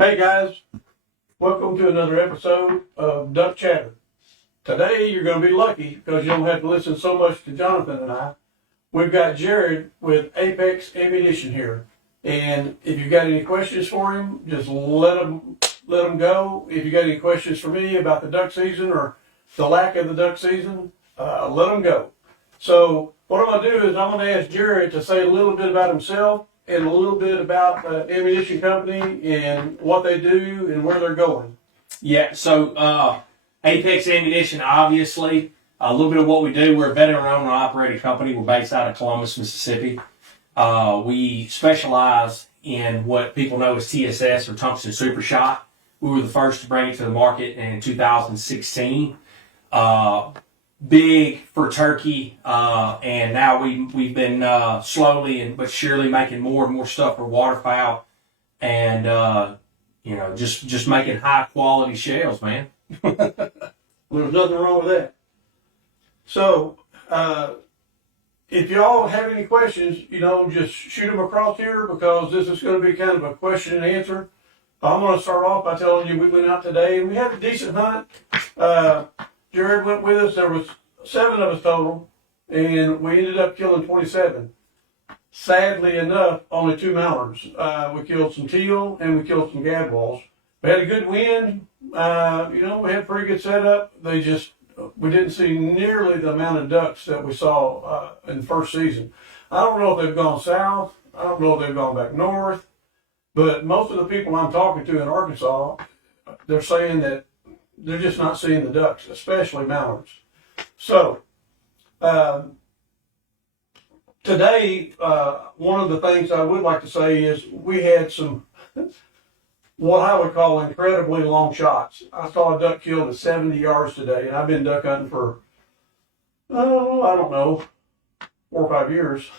Hey guys, welcome to another episode of Duck Chatter. Today you're going to be lucky because you don't have to listen so much to Jonathan and I. We've got Jared with Apex Ammunition here, and if you've got any questions for him, just let him go. If you got any questions for me about the duck season or the lack of the duck season, let them go. So what I'm going to do is I'm going to ask Jared to say a little bit about himself and a little bit about the ammunition company and what they do and where they're going. Yeah, so Apex Ammunition, obviously, a little bit of what we do. We're a veteran-owned and operated company. We're based out of Columbus, Mississippi. We specialize in what people know as TSS or Tungsten Super Shot. We were the first to bring it to the market in 2016. Big for turkey, and now we've been slowly but surely making more and more stuff for waterfowl, and just making high quality shells, man. There's nothing wrong with that. So if y'all have any questions, just shoot them across here because this is going to be kind of a question and answer. I'm going to start off by telling you we went out today and we had a decent hunt. Jared went with us. There was 7 of us total, and we ended up killing 27. Sadly enough, only 2 mallards. We killed some teal and we killed some gadwalls. We had a good wind. We had pretty good setup. We didn't see nearly the amount of ducks that we saw in the first season. I don't know if they've gone south. I don't know if they've gone back north. But most of the people I'm talking to in Arkansas, they're saying that they're just not seeing the ducks, especially mallards. So, today, one of the things I would like to say is we had some, what I would call incredibly long shots. I saw a duck killed at 70 yards today, and I've been duck hunting for, I don't know, 4 or 5 years,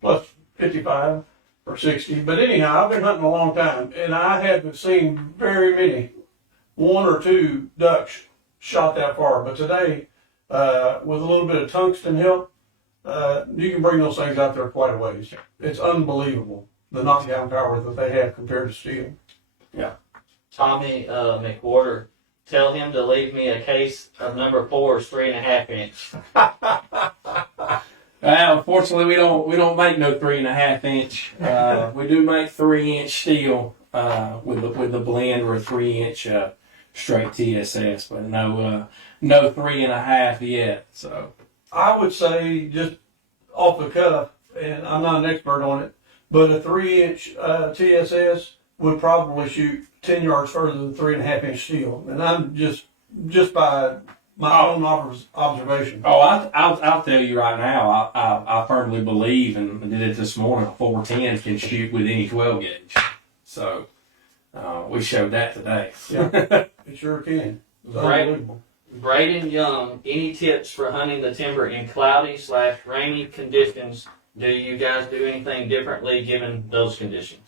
plus 55 or 60. But anyhow, I've been hunting a long time, and I haven't seen very many, 1 or 2 ducks shot that far. But today, with a little bit of tungsten help, you can bring those things out there quite a ways. It's unbelievable, the knockdown power that they have compared to steel. Yeah. Tommy McWhorter, tell him to leave me a case of number 4's 3.5 inch. Unfortunately, we don't make no 3.5 inch. We do make 3-inch steel with the blend or a 3-inch straight TSS, but no 3.5 yet. So I would say, just off the cuff, and I'm not an expert on it, but a 3-inch TSS would probably shoot 10 yards further than 3.5-inch steel, and I'm just by my own observation. I'll tell you right now, I firmly believe, and did it this morning, a 410 can shoot with any 12 gauge. So we showed that today. Yeah, it sure can. It's unbelievable. Braden Young, any tips for hunting the timber in cloudy/rainy conditions? Do you guys do anything differently given those conditions?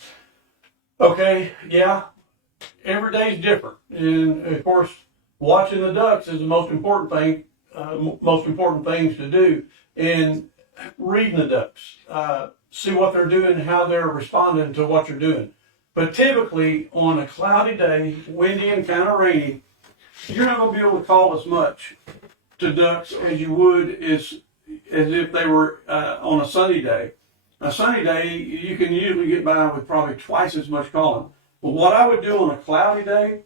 Okay, yeah. Every day is different. And of course, watching the ducks is the most important thing, most important things to do. And reading the ducks, see what they're doing, how they're responding to what you're doing. But typically, on a cloudy day, windy and kind of rainy, you're not going to be able to call as much to ducks as you would as if they were on a sunny day. A sunny day, you can usually get by with probably twice as much calling. But what I would do on a cloudy day,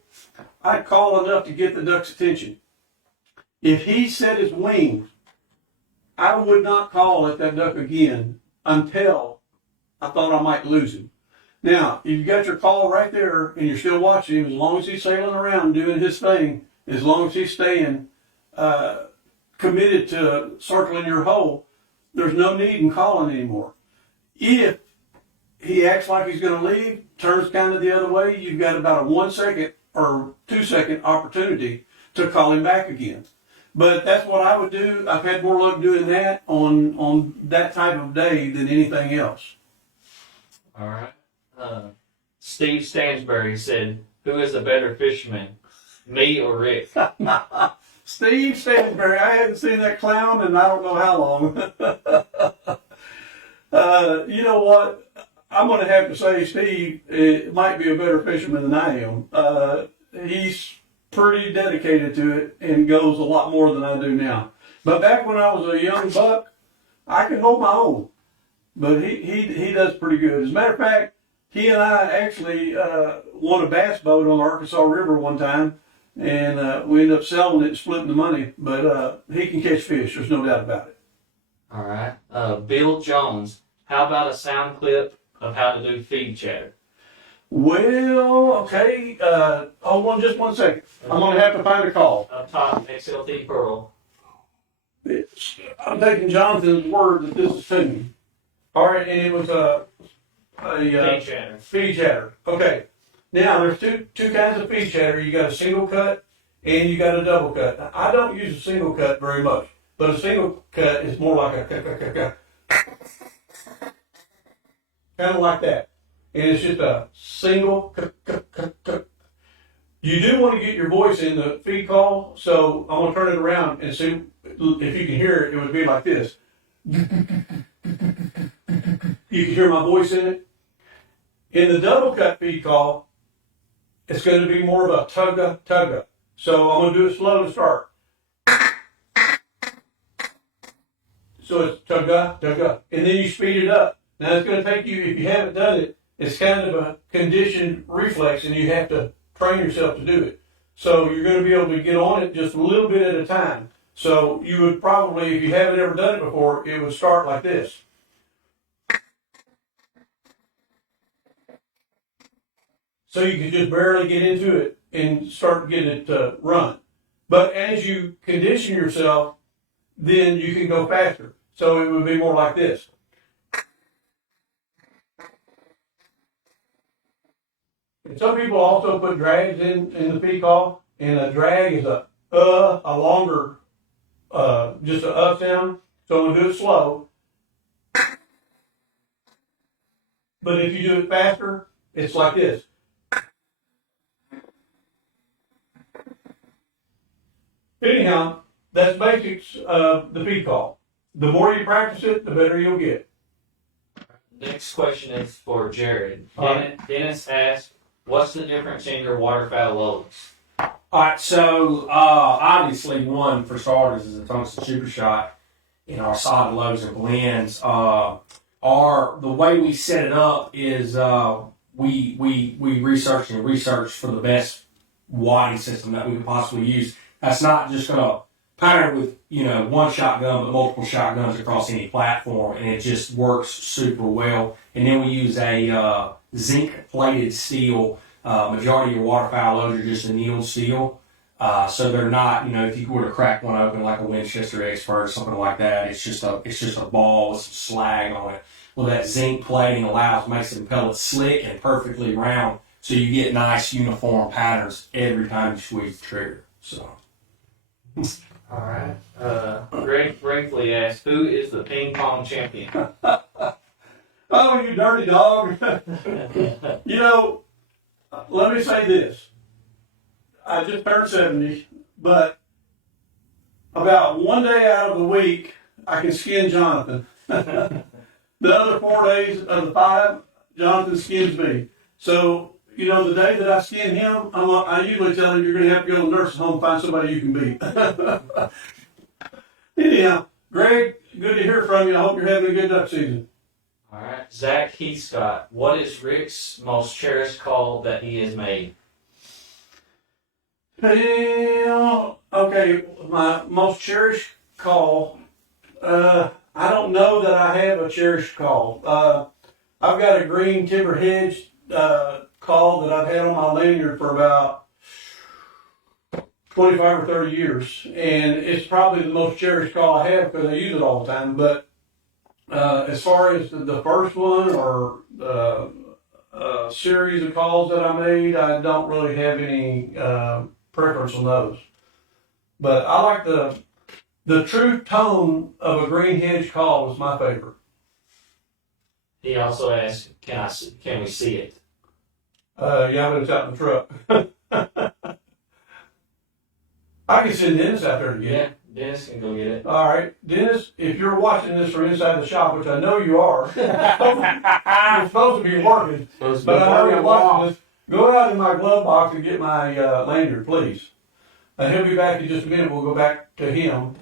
I'd call enough to get the duck's attention. If he set his wings, I would not call at that duck again until I thought I might lose him. Now, if you got your call right there and you're still watching him, as long as he's sailing around doing his thing, as long as he's staying committed to circling your hole, there's no need in calling anymore. If he acts like he's going to leave, turns kind of the other way, you've got about a 1 second or 2 second opportunity to call him back again. But that's what I would do. I've had more luck doing that on that type of day than anything else. All right. Steve Stansbury said, "Who is a better fisherman, me or Rick?" Steve Stansbury. I haven't seen that clown in I don't know how long. You know what? I'm going to have to say Steve might be a better fisherman than I am. He's pretty dedicated to it and goes a lot more than I do now. But back when I was a young buck, I could hold my own. But he does pretty good. As a matter of fact, he and I actually won a bass boat on the Arkansas River one time, and we ended up selling it and splitting the money. But he can catch fish. There's no doubt about it. All right. Bill Jones, how about a sound clip of how to do feed chatter? Well, okay. Hold on just 1 second. I'm going to have to find a call. Up top, XLT Pearl. I'm taking Jonathan's word that this is to me. All right, and it was Feed chatter. feed chatter. Okay. Now there's two kinds of feed chatter. You got a single cut and you got a double cut. Now, I don't use a single cut very much, but a single cut is more like a kind of like that, and it's just a single. You do want to get your voice in the feed call, so I'm gonna turn it around and see if you can hear it. It would be like this. You can hear my voice in it. In the double cut feed call, it's going to be more of a tugga. So I'm going to do it slow to start. So it's tugga. And then you speed it up. Now it's going to take you, if you haven't done it, it's kind of a conditioned reflex and you have to train yourself to do it. So you're going to be able to get on it just a little bit at a time. So you would probably, if you haven't ever done it before, it would start like this. So you can just barely get into it and start getting it to run. But as you condition yourself, then you can go faster. So it would be more like this. And some people also put drags in the feed call, and a drag is a longer, just a sound. So I'm going to do it slow. But if you do it faster, it's like this. Anyhow, that's basics of the feed call. The more you practice it, the better you'll get. Next question is for Jared. All Dennis asked, what's the difference in your waterfowl loads? All right, so obviously one for starters is a tungsten super shot in our solid loads and blends. The way we set it up is we research for the best wadding system that we could possibly use. That's not just going to pattern with, one shotgun, but multiple shotguns across any platform, and it just works super well. And then we use a zinc-plated steel. Majority of your waterfowl loads are just annealed steel. So they're not, if you were to crack one open like a Winchester Expert or something like that, it's just a ball with some slag on it. Well, that zinc plating makes the pellets slick and perfectly round, so you get nice uniform patterns every time you squeeze the trigger. So. All right. Greg Brinkley asked, who is the ping pong champion? Oh, you dirty dog. Let me say this. I just turned 70, but about one day out of the week, I can skin Jonathan. The other 4 days of the 5, Jonathan skins me. So, the day that I skin him, I usually tell him you're going to have to go to the nursing home and find somebody you can beat. Anyhow, Greg, good to hear from you. I hope you're having a good duck season. All right. Zach Heathscott, what is Rick's most cherished call that he has made? Well, okay, my most cherished call, I don't know that I have a cherished call. I've got a green timber hedge call that I've had on my lanyard for about 25 or 30 years, and it's probably the most cherished call I have because I use it all the time. But as far as the first one or series of calls that I made, I don't really have any preference on those. But I like the true tone of a green hedge call is my favorite. He also asked, can we see it? Yeah, but it's out in the truck. I can send Dennis out there to get it. Dennis can go get it. All right, Dennis, if you're watching this from inside the shop, which I know you are, you're supposed to be working, but I know you're watching this. Go out in my glove box and get my lanyard, please. He'll be back in just a minute. We'll go back to him.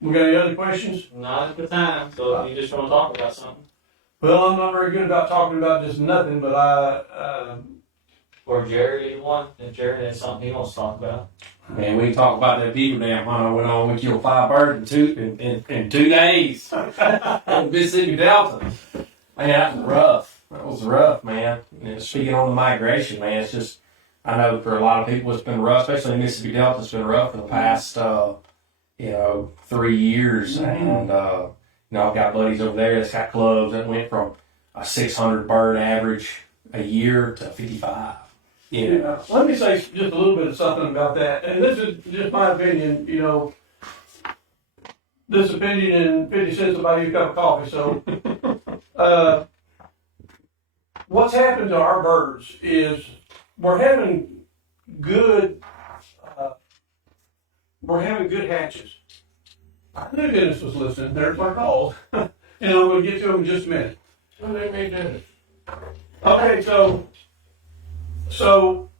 We got any other questions? Not at the time, so if you just want to talk about something. Well, I'm not very good about talking about just nothing, but Or Jared, either one. If Jared has something he wants to talk about. Man, we can talk about that beaver dam hunt I went on. We killed 5 birds in 2 days in Mississippi Delta. Man, that was rough. That was rough, man. And speaking on the migration, man, it's just, I know for a lot of people it's been rough, especially in Mississippi Delta. It's been rough for the past, 3 years. And, I've got buddies over there that's got clubs that went from a 600 bird average a year to 55. yeah. Let me say just a little bit of something about that. And this is just my opinion, this opinion and 50 cents will buy you a cup of coffee. So, what's happened to our birds is we're having good hatches. I knew Dennis was listening. There's my call. And I'm going to get to him in just a minute. Okay, so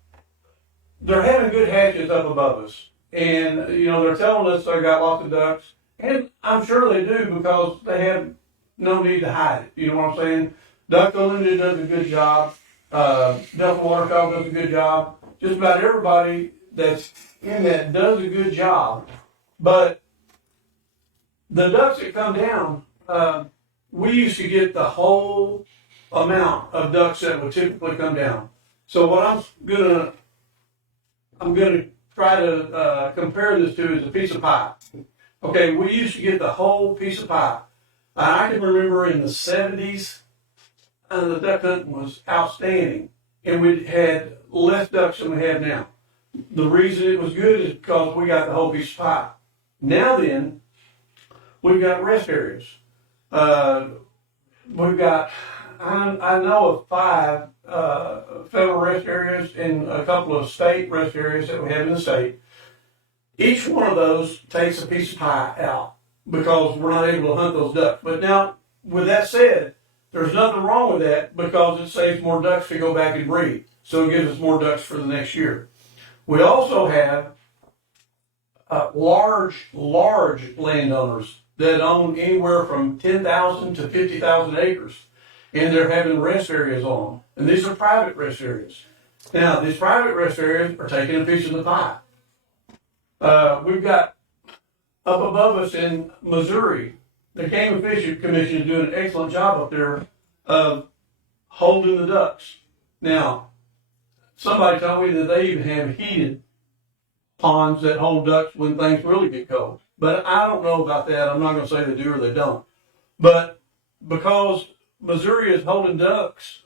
they're having good hatches up above us. And, they're telling us they got lots of ducks. And I'm sure they do because they have no need to hide it. You know what I'm saying? Duck Unlimited does a good job. Delta Waterfowl does a good job. Just about everybody that's in that does a good job. But the ducks that come down, we used to get the whole amount of ducks that would typically come down. So what I'm gonna try to compare this to is a piece of pie. Okay, we used to get the whole piece of pie. I can remember in the 70s, the duck hunting was outstanding, and we had less ducks than we have now. The reason it was good is because we got the whole piece of pie. Now then, we've got rest areas. We've got, I know of 5 federal rest areas and a couple of state rest areas that we have in the state. Each one of those takes a piece of pie out because we're not able to hunt those ducks. But now, with that said, there's nothing wrong with that because it saves more ducks to go back and breed. So it gives us more ducks for the next year. We also have large landowners that own anywhere from 10,000 to 50,000 acres. And they're having rest areas on them. And these are private rest areas. Now, these private rest areas are taking a piece of the pie. We've got up above us in Missouri, the Game and Fish Commission is doing an excellent job up there of holding the ducks. Now, somebody told me that they even have heated ponds that hold ducks when things really get cold. But I don't know about that. I'm not going to say they do or they don't. But because Missouri is holding ducks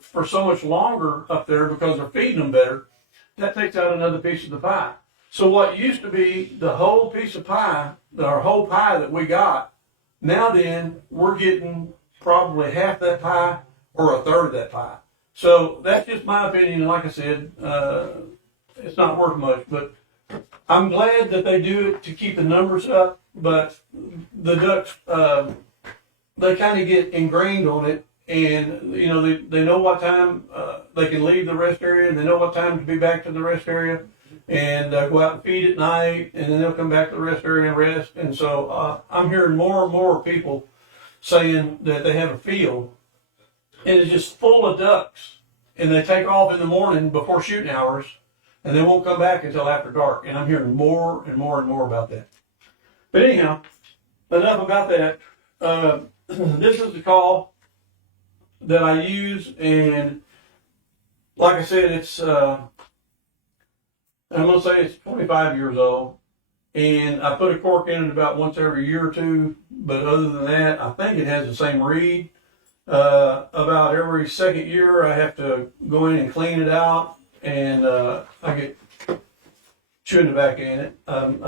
for so much longer up there because they're feeding them better, that takes out another piece of the pie. So what used to be the whole piece of pie, our whole pie that we got, now then we're getting probably half that pie or a third of that pie. So that's just my opinion. And like I said, it's not worth much, but I'm glad that they do it to keep the numbers up. But the ducks, they kind of get ingrained on it, and they know what time they can leave the rest area, and they know what time to be back to the rest area, and go out and feed at night, and then they'll come back to the rest area and rest. And so I'm hearing more and more people saying that they have a field, and it's just full of ducks, and they take off in the morning before shooting hours, and they won't come back until after dark. And I'm hearing more and more and more about that. But anyhow, enough about that. This is the call that I use, and like I said, it's I'm gonna say it's 25 years old, and I put a cork in it about once every year or two. But other than that, I think it has the same reed. About every second year, I have to go in and clean it out, and I get chewing tobacco in it. I'm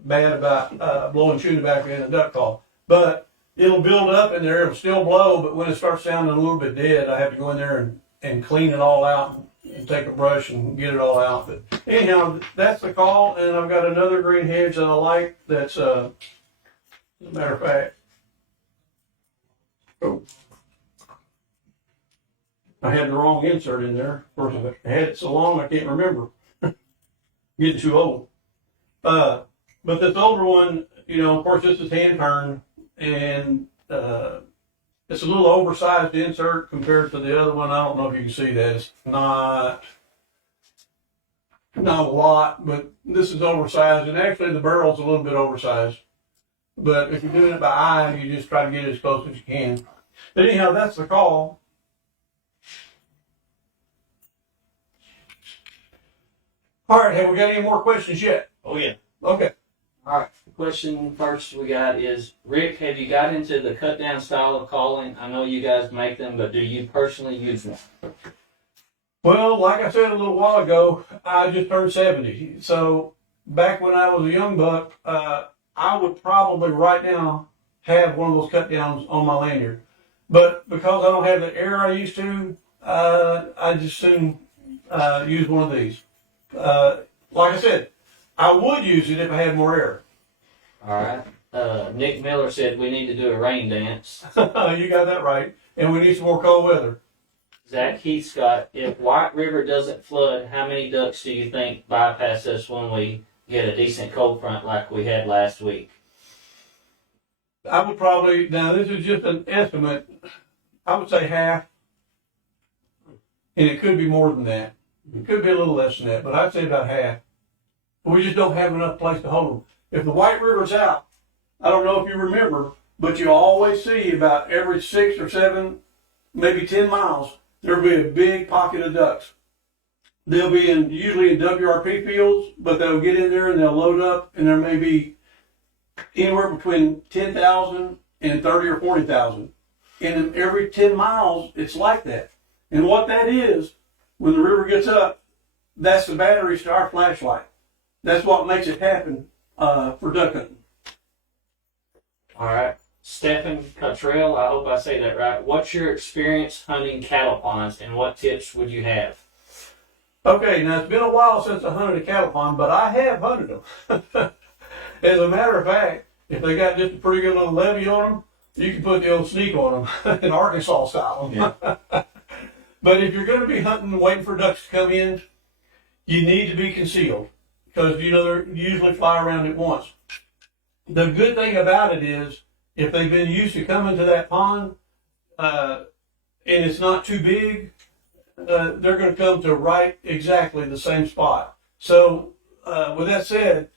bad about blowing chewing tobacco in a duck call, but it'll build up in there. It'll still blow, but when it starts sounding a little bit dead, I have to go in there and clean it all out and take a brush and get it all out. But anyhow, that's the call, and I've got another green hedge that I like. That's as a matter of fact, oh, I had the wrong insert in there. Of course, I had it so long I can't remember. Getting too old. But this older one, of course, this is hand turned, and it's a little oversized insert compared to the other one. I don't know if you can see that. It's not a lot, but this is oversized, and actually the barrel's a little bit oversized. But if you're doing it by eye, you just try to get it as close as you can. But anyhow, that's the call. All right, have we got any more questions yet? Oh yeah. Okay. All right. Question first we got is, Rick, have you got into the cut down style of calling? I know you guys make them, but do you personally use them? Well, like I said a little while ago, I just turned 70. So back when I was a young buck, I would probably right now have one of those cut downs on my lanyard. But because I don't have the air I used to, I just soon use one of these. Like I said, I would use it if I had more air. All right. Nick Miller said we need to do a rain dance. You got that right. And we need some more cold weather. Zach Heathscott, if White River doesn't flood, how many ducks do you think bypass us when we get a decent cold front like we had last week? I would probably, now this is just an estimate, I would say half. And it could be more than that. It could be a little less than that, but I'd say about half. We just don't have enough place to hold them. If the White River's out, I don't know if you remember, but you always see about every 6 or 7, maybe 10 miles, there'll be a big pocket of ducks. They'll be usually in WRP fields, but they'll get in there and they'll load up, and there may be anywhere between 10,000 and 30 or 40,000. And every 10 miles, it's like that. And what that is, when the river gets up, that's the batteries to our flashlight. That's what makes it happen for duck hunting. All right. Stephen Cottrell, I hope I say that right. What's your experience hunting cattle ponds, and what tips would you have? Okay, now it's been a while since I hunted a cattle pond, but I have hunted them. As a matter of fact, if they got just a pretty good little levee on them, you can put the old sneak on them, in Arkansas style. Yeah. But if you're going to be hunting and waiting for ducks to come in, you need to be concealed, because they usually fly around at once. The good thing about it is, if they've been used to coming to that pond, and it's not too big, they're going to come to right exactly the same spot. So, with that said,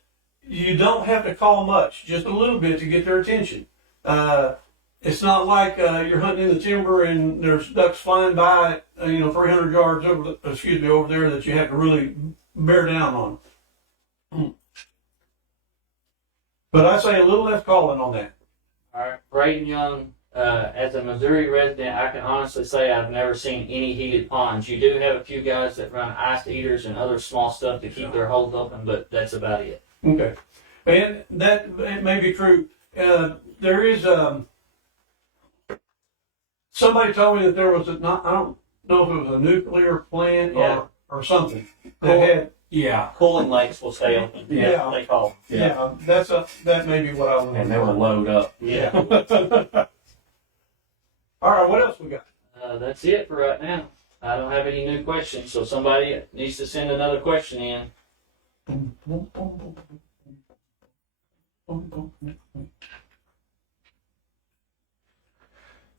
you don't have to call much, just a little bit to get their attention. It's not like you're hunting in the timber and there's ducks flying by, 300 yards over there that you have to really bear down on. But I say a little less calling on that. All right. Braden Young, as a Missouri resident, I can honestly say I've never seen any heated ponds. You do have a few guys that run ice eaters and other small stuff to keep their holes open, but that's about it. Okay. And that it may be true. There is somebody told me that there was I don't know if it was a nuclear plant or something that had. Yeah. Cooling lakes will stay open. Yeah. They call them. Yeah. That may be what I want. And they will load up. Yeah. All right. What else we got? That's it for right now. I don't have any new questions, so somebody needs to send another question in.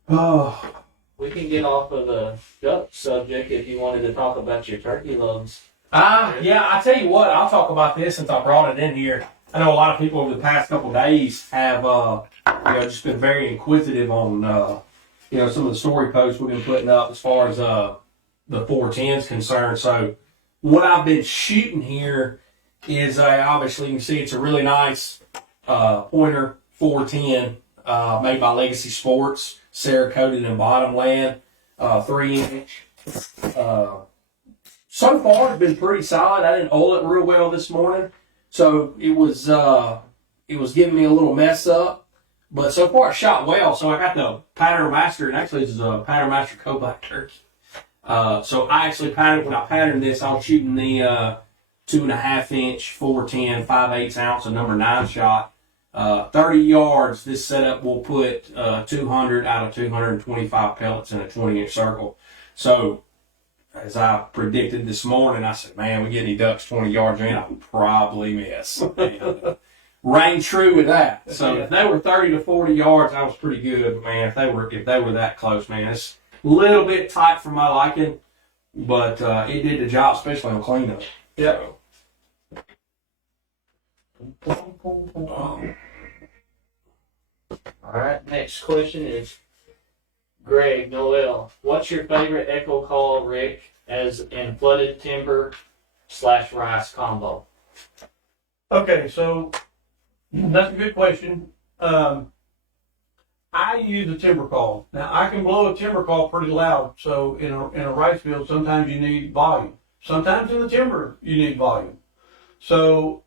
Oh. We can get off of the duck subject if you wanted to talk about your turkey loads. Yeah, I tell you what, I'll talk about this since I brought it in here. I know a lot of people over the past couple of days have, just been very inquisitive on, some of the story posts we've been putting up as far as the 410 is concerned. So what I've been shooting here is, obviously you can see it's a really nice pointer 410 made by Legacy Sports, Cerakoted in bottomland, 3-inch. So far, it's been pretty solid. I didn't oil it real well this morning, so it was giving me a little mess up. But so far, it shot well. So I got the Pattern Master, and actually this is a Pattern Master Co-Black turkey. So I actually patterned, when I patterned this, I was shooting the 2.5 inch, 410, 5/8 ounce, a number 9 shot. 30 yards, this setup will put 200 out of 225 pellets in a 20-inch circle. So, as I predicted this morning, I said, man, we get any ducks 20 yards in, I'll probably miss. And, rang true with that. So if they were 30 to 40 yards, I was pretty good. But man, if they were that close, man, it's a little bit tight for my liking, but it did the job, especially on cleanup. Yeah. All right. Next question is Greg Noel. What's your favorite echo call, Rick, as in flooded timber / rice combo? Okay, so that's a good question. I use a timber call. Now I can blow a timber call pretty loud. So in a rice field, sometimes you need volume. Sometimes in the timber you need volume. So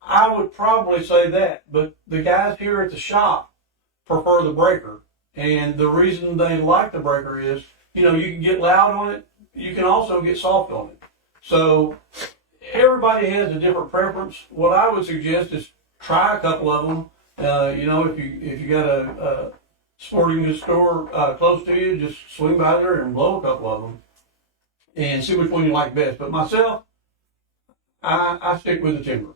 I would probably say that. But the guys here at the shop prefer the breaker, and the reason they like the breaker is, you can get loud on it. You can also get soft on it. So everybody has a different preference. What I would suggest is try a couple of them. If you got a sporting goods store close to you, just swing by there and blow a couple of them and see which one you like best. But myself, I stick with the timber.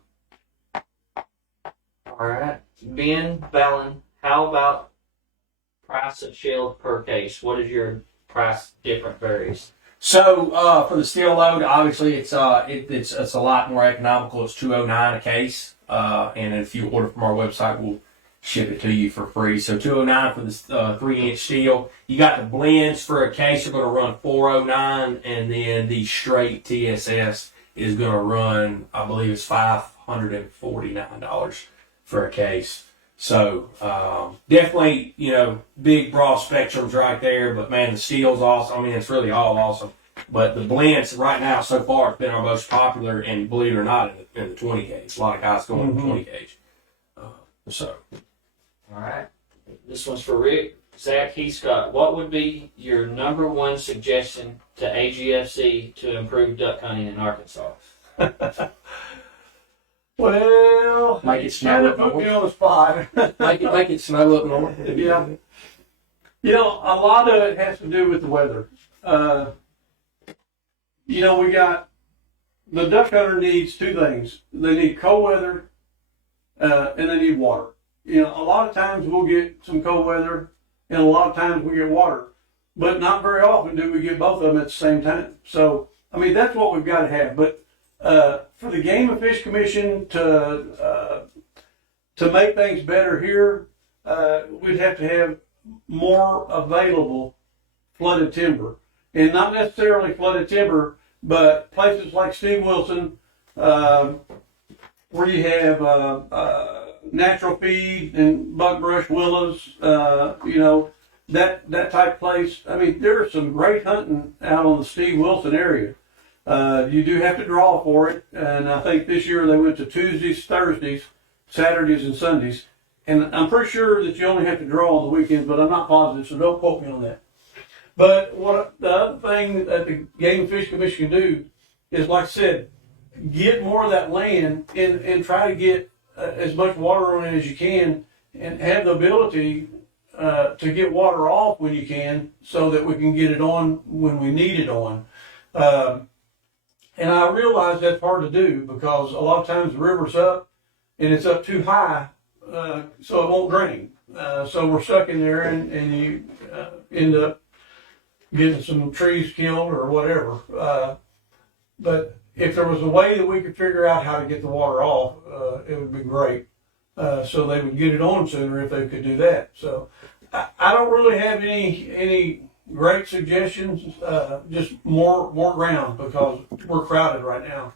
All right. Ben Valen, how about price of shells per case? What is your price different varies? So for the steel load, obviously it's a lot more economical. It's $209 a case, and if you order from our website, we'll ship it to you for free. So $209 for the 3-inch steel. You got the blends for a case are going to run $409, and then the straight TSS is going to run, I believe it's $549 for a case. So definitely, big broad spectrums right there. But man, the steel's awesome. I mean, it's really all awesome. But the blends right now so far have been our most popular, and believe it or not, in the 20 gauge. A lot of guys going in the 20 gauge. All right. This one's for Rick. Zach Heescott, what would be your number one suggestion to AGFC to improve duck hunting in Arkansas? Well, Make it snow up put me north. on the spot. Make it snow up north. Yeah. A lot of it has to do with the weather. We got the duck hunter needs two things. They need cold weather, and they need water. A lot of times we'll get some cold weather, and a lot of times we get water, but not very often do we get both of them at the same time. So, that's what we've got to have. But for the Game and Fish Commission to make things better here, we'd have to have more available flooded timber, and not necessarily flooded timber, but places like Steve Wilson, where you have natural feed and buckbrush willows, that type place. There's some great hunting out on the Steve Wilson area. You do have to draw for it, and I think this year they went to Tuesdays, Thursdays, Saturdays, and Sundays. And I'm pretty sure that you only have to draw on the weekends, but I'm not positive, so don't quote me on that. But the other thing that the Game and Fish Commission can do is, like I said, get more of that land and try to get as much water on it as you can, and have the ability to get water off when you can, so that we can get it on when we need it on. And I realize that's hard to do because a lot of times the river's up and it's up too high, so it won't drain. So we're stuck in there, and you end up getting some trees killed or whatever. But if there was a way that we could figure out how to get the water off, it would be great. So they would get it on sooner if they could do that. So I don't really have any great suggestions, just more ground, because we're crowded right now.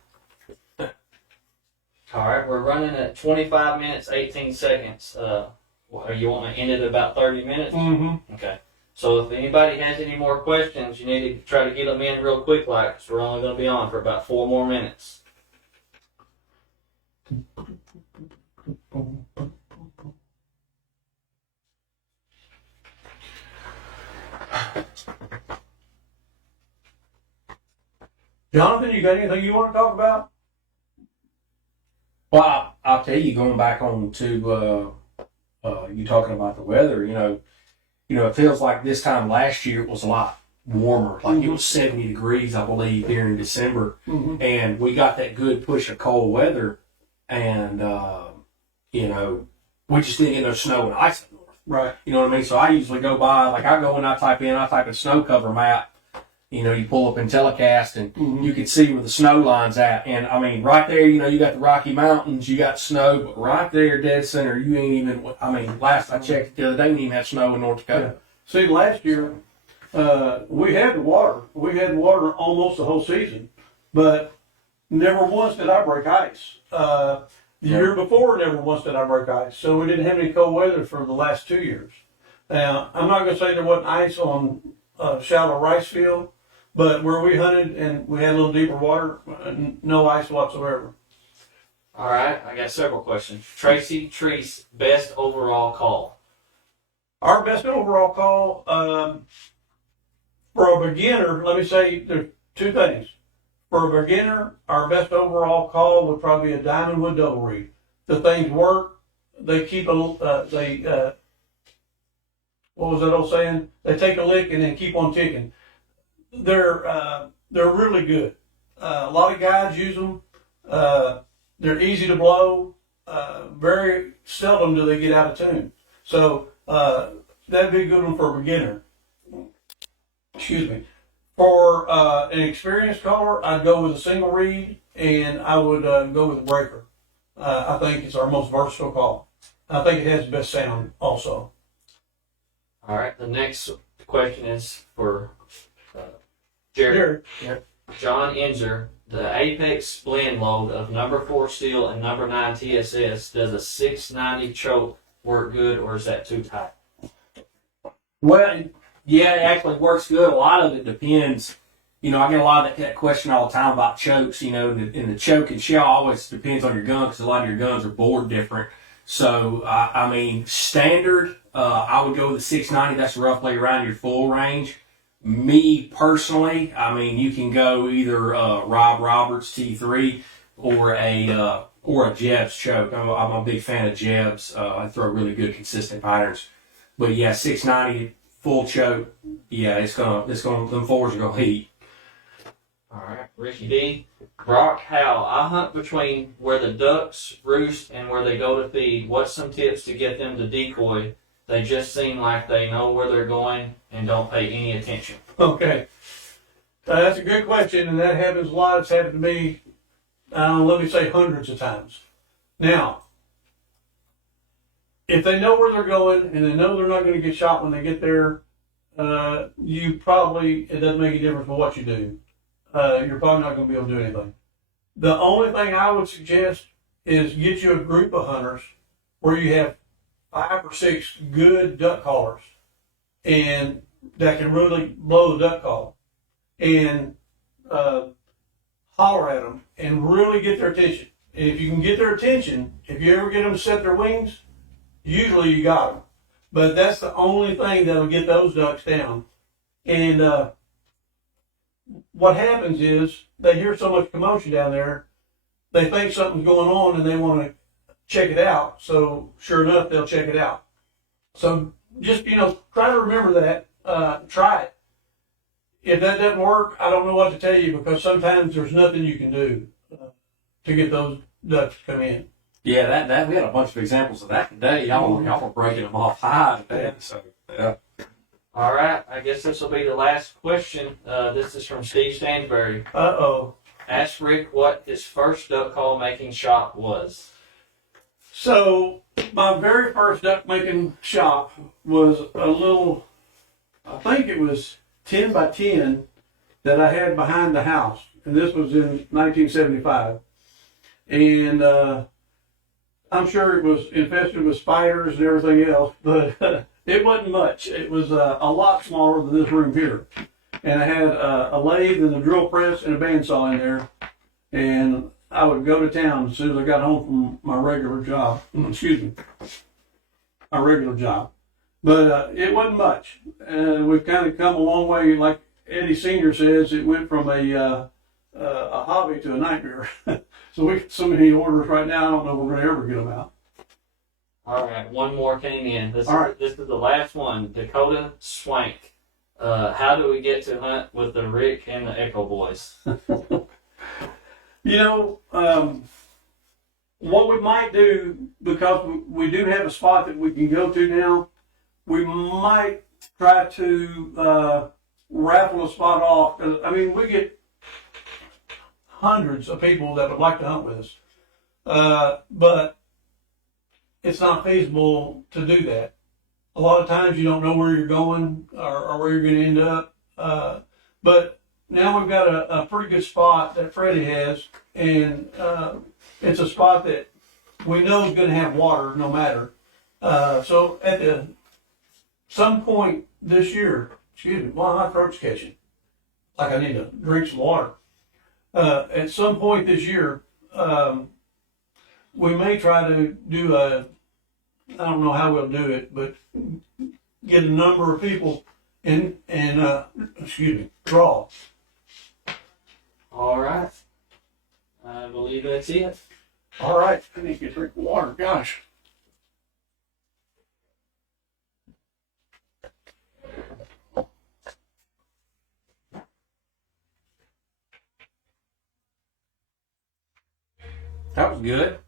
All right, we're running at 25 minutes, 18 seconds. You want to end it at about 30 minutes? Mm-hmm. Okay. So if anybody has any more questions, you need to try to get them in real quick, because we're only going to be on for about 4 more minutes. Jonathan, you got anything you want to talk about? Well, I'll tell you, going back on to you talking about the weather, it feels like this time last year it was a lot warmer. Like it was 70 degrees, I believe, here in December. Mm-hmm. And we got that good push of cold weather. And, we just didn't get no snow and ice up north. Right. You know what I mean? So I usually go by, like I go and I type in snow cover map. You pull up in telecast and you can see where the snow line's at. And I mean, right there, you got the Rocky Mountains, you got snow, but right there, dead center, you ain't even, last I checked the other day, we didn't even have snow in North Dakota. Yeah. See, last year, we had the water. We had water almost the whole season, but never once did I break ice. The year before, never once did I break ice. So we didn't have any cold weather for the last 2 years. Now, I'm not going to say there wasn't ice on shallow rice field, but where we hunted and we had a little deeper water, no ice whatsoever. All right, I got several questions. Tracy Treese, best overall call. Our best overall call, for a beginner, let me say there's two things. For a beginner, our best overall call would probably be a diamond wood double reed. The things work. They keep what was that old saying? They take a lick and then keep on ticking. They're really good. A lot of guys use them. They're easy to blow. Very seldom do they get out of tune. So that'd be a good one for a beginner. Excuse me. For an experienced caller, I'd go with a single reed, and I would go with a breaker. I think it's our most versatile call. I think it has the best sound also. All right, the next question is for Jared. Yeah. John Inzer, the Apex blend load of number 4 steel and number 9 TSS, does a 690 choke work good, or is that too tight? Well, yeah, it actually works good. A lot of it depends. I get a lot of that question all the time about chokes, and the choke and shell always depends on your gun because a lot of your guns are bored different. So, standard, I would go with the 690. That's roughly around your full range. Me personally, you can go either Rob Roberts T3 or a Jeb's choke. I'm a big fan of Jeb's. I throw really good consistent patterns. But yeah, 690 full choke. Yeah, them fours are gonna heat. All right, Ricky D. Brock Howe, I hunt between where the ducks roost and where they go to feed. What's some tips to get them to decoy? They just seem like they know where they're going and don't pay any attention. Okay. That's a good question, and that happens a lot. It's happened to me, let me say hundreds of times. Now, if they know where they're going and they know they're not going to get shot when they get there, it doesn't make a difference for what you do. You're probably not going to be able to do anything. The only thing I would suggest is get you a group of hunters where you have 5 or 6 good duck callers and that can really blow the duck call and holler at them and really get their attention. And if you can get their attention, if you ever get them to set their wings, usually you got them. But that's the only thing that'll get those ducks down. And what happens is they hear so much commotion down there, they think something's going on and they want to check it out. So sure enough, they'll check it out. So just, try to remember that. Try it. If that doesn't work, I don't know what to tell you because sometimes there's nothing you can do to get those ducks to come in. Yeah, that we had a bunch of examples of that today. Y'all were breaking them off high today. So yeah. All right, I guess this will be the last question. This is from Steve Stansberry. Uh-oh. Ask Rick what his first duck call making shot was. So my very first duck making shop was a little, I think it was 10 by 10 that I had behind the house. And this was in 1975. And I'm sure it was infested with spiders and everything else, but it wasn't much. It was a lot smaller than this room here. And I had a lathe and a drill press and a bandsaw in there. And I would go to town as soon as I got home from my regular job. Excuse me. My regular job. But it wasn't much. We've kind of come a long way. Like Eddie Senior says, it went from a a hobby to a nightmare. So we get so many orders right now, I don't know if we're going to ever get them out. All right, one more came in. This All right. this is the last one. Dakota Swank. How do we get to hunt with the Rick and the Echo Boys? You know, what we might do, because we do have a spot that we can go to now, we might try to raffle a spot off. 'Cause, I mean, we get hundreds of people that would like to hunt with us, but it's not feasible to do that. A lot of times you don't know where you're going or where you're going to end up. But now we've got a pretty good spot that Freddie has, and it's a spot that we know is going to have water no matter. So at some point this year, excuse me, well, my throat's catching. Like I need to drink some water. At some point this year, we may try to do I don't know how we'll do it, but get a number of people and draw. All right. I believe that's it. All right, I need to get a drink of water. Gosh. That was good.